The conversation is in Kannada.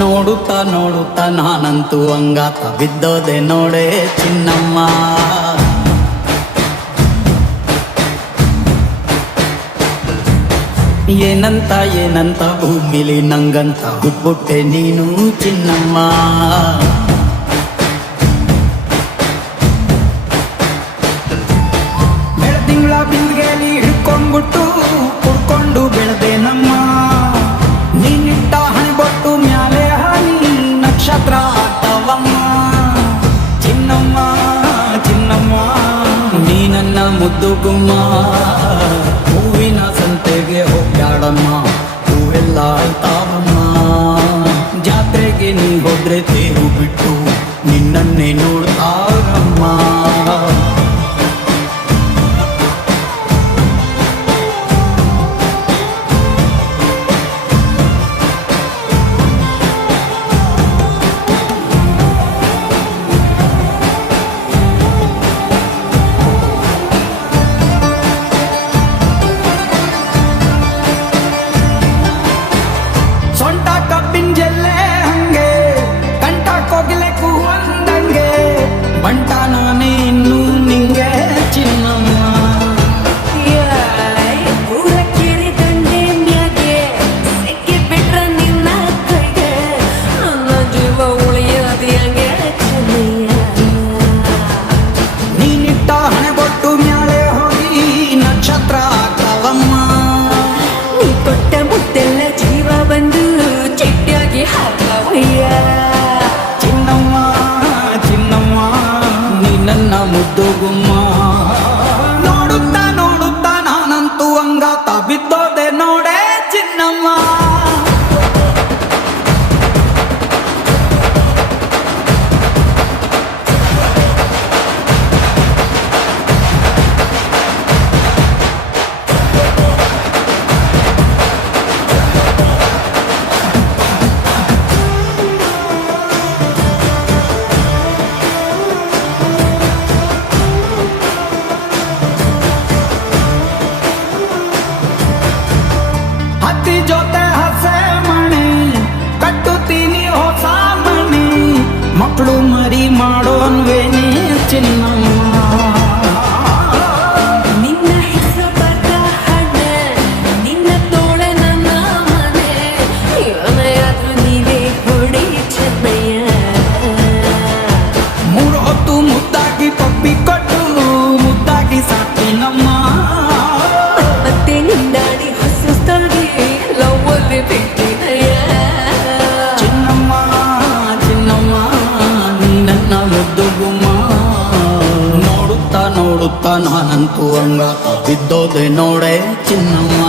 ನೋಡುತ್ತಾ ನೋಡುತ್ತಾ ನಾನಂತೂ ಅಂಗಾತ ಬಿದ್ದೋದೆ ನೋಡೆ ಚಿನ್ನಮ್ಮ. ಏನಂತ ಏನಂತ ಭೂಮಿಲಿ ನಂಗಂತ ಹುಟ್ಬಿಟ್ಟೆ ನೀನು ಚಿನ್ನಮ್ಮ. ಬೆಳದಿಂಗಳ ಬಿಂದಿಗೆಯಲ್ಲಿ ಹಿಡ್ಕೊಂಡ್ಬಿಟ್ಟು ಕುಡ್ಕೊಂಡು ಬೆಳೆದೆ ನಮ್ಮ. ನೀನಿಟ್ಟ ಹಣೆಬೊಟ್ಟು ಮ್ಯಾಲೆ ಹನಿ ನಕ್ಷತ್ರ ಆಗ್ತಾವಮ್ಮ. ಚಿನ್ನಮ್ಮ ಚಿನ್ನಮ್ಮ ನೀ ನನ್ನ ಮುದ್ದು ಗುಮ್ಮ. ಹೂವಿನ ಸಂತೆಗೆ ಹೋಗ್ಯಾಡಮ್ಮ ಹೂವೆಲ್ಲ ಆಯ್ತಾವಮ್ಮ. ಜಾತ್ರೆಗೆ ನೀ ಹೋದ್ರೆ ತೇರು ಬಿಟ್ಟು ನಿನ್ನನ್ನೇ ನೋಡ್ತಾರಮ್ಮ. ಸೊಂಟ ಕಬ್ಬಿನ ಜಲ್ಲೆ ಹಂಗೆ ಕಂಠ ಕೋಗಿಲೆ ಕೂವಂದಂಗೆ ಬಂಟ ನಾನೇ ಇನ್ನು ನಿಂಗೆ ಚಿನ್ನಮ್ಮ. ಊರಕ್ಕೇರಿ ದಂಡೆ ಮ್ಯಾಗೆ ಸಿಕ್ಕಿ ಬಿಟ್ರ ನಿನ್ನ ಕೈಗೆ ನನ್ನ ಜೀವ ಉಳಿಯೋದ್ಯಾಂಗೆ ಚೆನ್ನಯ್ಯ. ನೀನಿಟ್ಟ ಹಣೆಬೊಟ್ಟು ಮ್ಯಾಲೆ ಹೋಗಿ ನಕ್ಷತ್ರ ಆಗ್ತಾವಮ್ಮ. ನೀ ಕೊಟ್ಟ ಮುದ್ದೆಲ್ಲ ಜೀವ ಬಂದು ಚಿಟ್ಟಾಗಿ ಹಾಕವಯ್ಯ. ಚಿನ್ನಮ್ಮ ಚಿನ್ನಮ್ಮ ನೀ ನನ್ನ ಮುದ್ದು ಗುಮ್ಮ. ನೋಡುತ್ತಾ ನೋಡುತ್ತಾ ನಾನಂತೂ ಅಂಗಾತ ಬಿದ್ದೋದೆ ನೋಡೆ ಚಿನ್ನಮ್ಮ. ಹತ್ತಿ ಜೊತೆ ಹಸೆ ಮಣಿ ಕಟ್ಟುತ್ತೀನಿ ಹೊಸ ಮಣಿ. ಮಕ್ಕಳು ಮರಿ ಮಾಡೋನ್ವೇನಿ ಚಿನ್ನಮ್ಮ. ನಿನ್ನ ಹೆಸರು ಬರ್ದ ಹಣ್ಣೆ ನಿನ್ನ ತೋಳೆ ನನ್ನ ಮನೆ. ಏನಾದ್ರೂ ನೀವೇ ಹೊಡಿ ಚೆನ್ನಯ್ಯ. ಮೂರು ಹೊತ್ತು ಮುದ್ದಾಗಿ ಪಪ್ಪಿ ಕೊಟ್ಟು ಮುದ್ದಾಗಿ ಸಾಕಿನಮ್ಮ. ಮತ್ತೆ ನಿನ್ನಾಡಿ ಹೊಸದಾಗಿ ಲವ್ವಲ್ಲಿ ಬಿಟ್ಟಿದೆಯ. ಚಿನ್ನಮ್ಮ ಚಿನ್ನಮ್ಮ ನೀ ನನ್ನ ಮುದ್ದು ಗುಮ್ಮ. ನೋಡುತ್ತಾ ನೋಡುತ್ತಾ ನಾನಂತೂ ಅಂಗಾತ ಬಿದ್ದೋದೆ ನೋಡೆ ಚಿನ್ನಮ್ಮ.